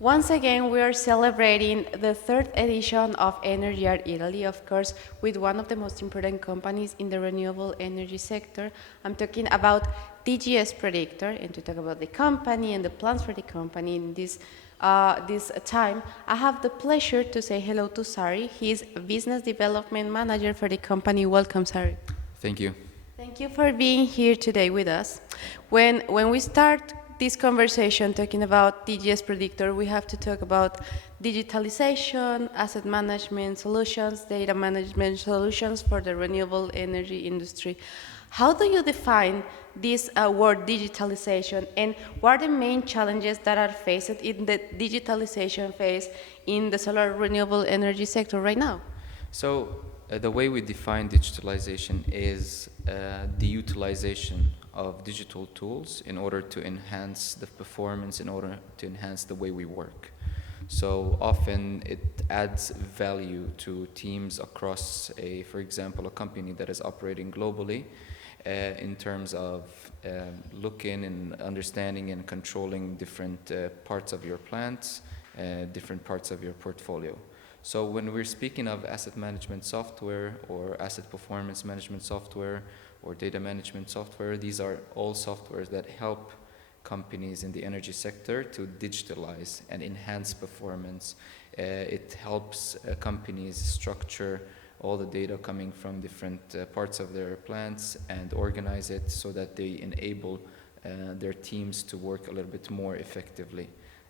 Once again, we are celebrating the third edition of Energyear Italy, of course, with one of the most important companies in the renewable energy sector. I'm talking about TGS Prediktor, and to talk about the company and the plans for the company in this time, I have the pleasure to say hello to Sarry. He is Business Development Manager for the company. Welcome, Sarry. Thank you. Thank you for being here today with us. When we start this conversation talking about TGS Prediktor, we have to talk about digitalization, asset management solutions, data management solutions for the renewable energy industry. How do you define this word digitalization, and what are the main challenges that are faced in the digitalization phase in the solar renewable energy sector right now? So the way we define digitalization is the utilization of digital tools in order to enhance the performance, in order to enhance the way we work. So often it adds value to teams across for example, a company that is operating globally in terms of looking and understanding and controlling different parts of your plants, different parts of your portfolio. So when we're speaking of asset management software or asset performance management software or data management software, these are all softwares that help companies in the energy sector to digitalize and enhance performance. It helps companies structure all the data coming from different parts of their plants and organize it so that they enable their teams to work a little bit more effectively.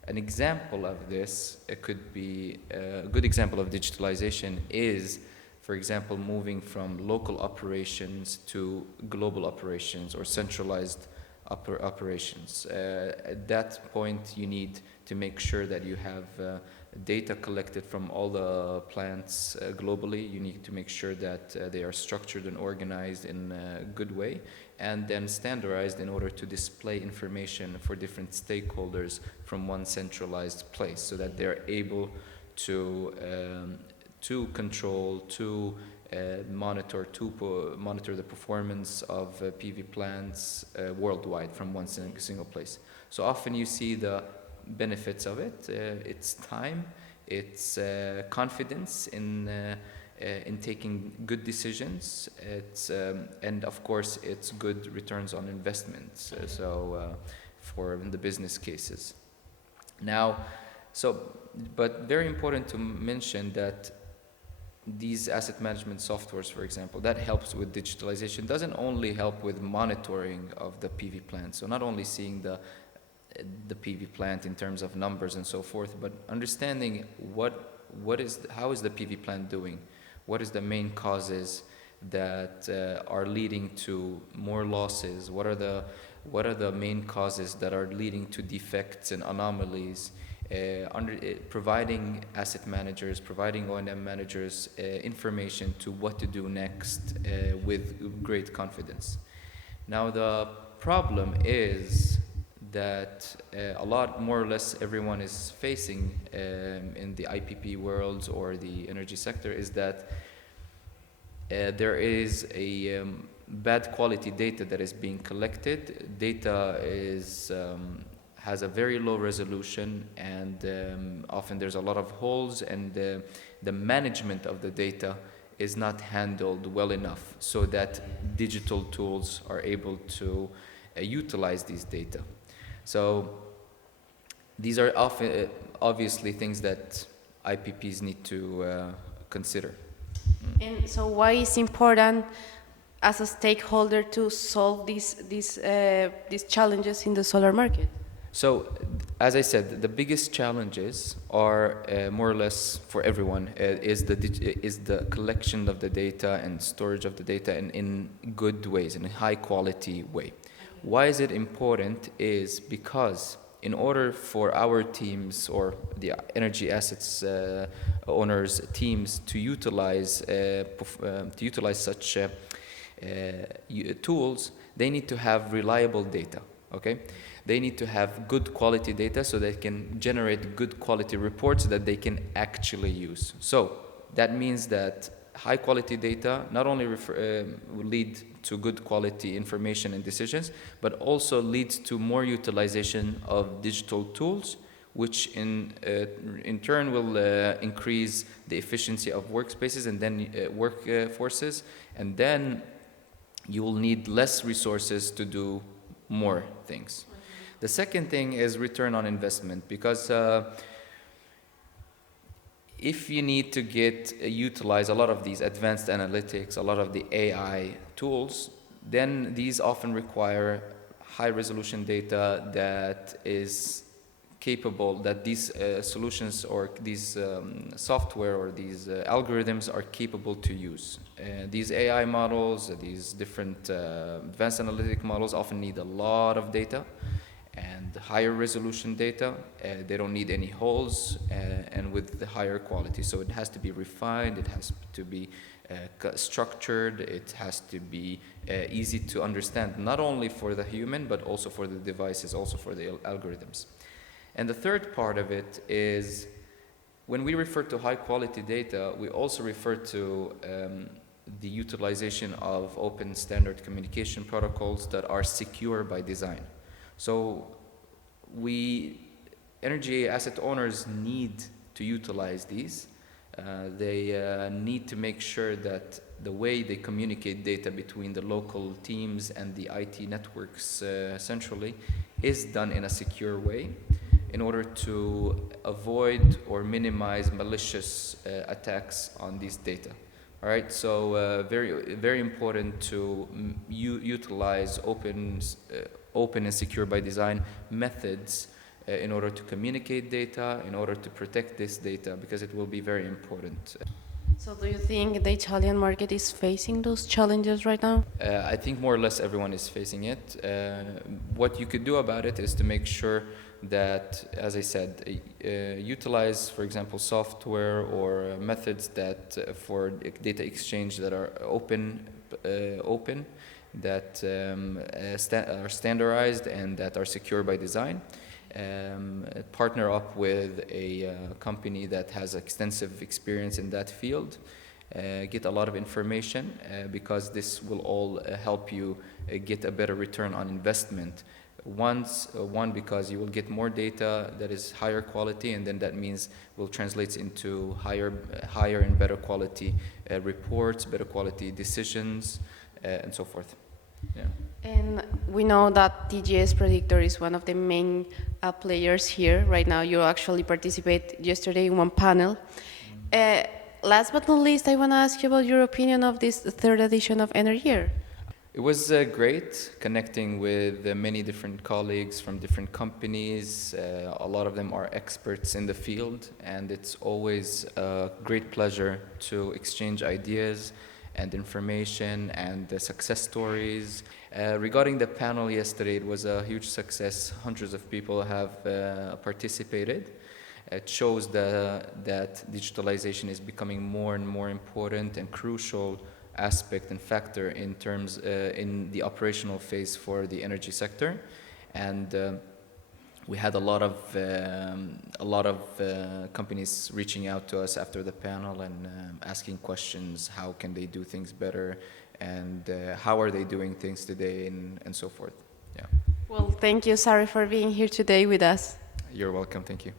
An example of this, it could be a good example of digitalization is, for example, moving from local operations to global operations or centralized operations. At that point, you need to make sure that you have data collected from all the plants globally. You need to make sure that they are structured and organized in a good way, and then standardized in order to display information for different stakeholders from one centralized place, so that they're able to control, to monitor the performance of PV plants worldwide from one single place. So often you see the benefits of it. It's time, it's confidence in taking good decisions. It's and of course it's good returns on investments. For the business cases. Now, but very important to mention that these asset management softwares, for example, that helps with digitalization, doesn't only help with monitoring of the PV plant. So not only seeing the PV plant in terms of numbers and so forth, but understanding how is the PV plant doing? What is the main causes that are leading to more losses? What are the main causes that are leading to defects and anomalies? Providing asset managers, providing O&M managers information to what to do next with great confidence. Now the problem is that a lot more or less everyone is facing in the IPP world or the energy sector is that there is a bad quality data that is being collected. Data has a very low resolution, and often there's a lot of holes, and the management of the data is not handled well enough so that digital tools are able to utilize these data. So these are often obviously things that IPPs need to consider. And so why is important as a stakeholder to solve these challenges in the solar market? So, as I said, the biggest challenges are more or less for everyone is the collection of the data and storage of the data in good ways, in a high quality way. Why is it important? Is because in order for our teams or the energy assets owners teams to utilize such tools, they need to have reliable data. Okay. They need to have good quality data so they can generate good quality reports that they can actually use. So that means that high quality data not only will lead to good quality information and decisions, but also leads to more utilization of digital tools, which in turn will increase the efficiency of workspaces and then workforces, and then you will need less resources to do more things. The second thing is return on investment, because if you need to utilize a lot of these advanced analytics, a lot of the AI tools, then these often require high resolution data that is capable, that these solutions or these software or these algorithms are capable to use. These AI models, these different advanced analytic models often need a lot of data and higher resolution data. They don't need any holes and with the higher quality. So it has to be refined, it has to be structured, it has to be easy to understand, not only for the human, but also for the devices, also for the algorithms. And the third part of it is, when we refer to high quality data, we also refer to the utilization of open standard communication protocols that are secure by design. So energy asset owners need to utilize these. They need to make sure that the way they communicate data between the local teams and the IT networks centrally is done in a secure way, in order to avoid or minimize malicious attacks on these data. All right, so very, very important to utilize open and secure by design methods in order to communicate data, in order to protect this data, because it will be very important. So do you think the Italian market is facing those challenges right now? I think more or less everyone is facing it. What you could do about it is to make sure that, as I said, utilize, for example, software or methods that for data exchange that are open, that are standardized and that are secure by design. Partner up with a company that has extensive experience in that field. Get a lot of information because this will all help you get a better return on investment. One, because you will get more data that is higher quality, and then that means will translate into higher and better quality reports, better quality decisions, and so forth. Yeah. And we know that TGS Prediktor is one of the main players here right now. You actually participated yesterday in one panel. Last but not least, I want to ask you about your opinion of this third edition of Energyear. It was great connecting with many different colleagues from different companies. A lot of them are experts in the field, and it's always a great pleasure to exchange ideas and information and success stories. Regarding the panel yesterday, it was a huge success. Hundreds of people have participated. It shows that digitalization is becoming more and more important and crucial aspect and factor in terms in the operational phase for the energy sector, and we had a lot of companies reaching out to us after the panel and asking questions: how can they do things better, and how are they doing things today, and so forth. Yeah. Well, thank you, Sarry, for being here today with us. You're welcome. Thank you.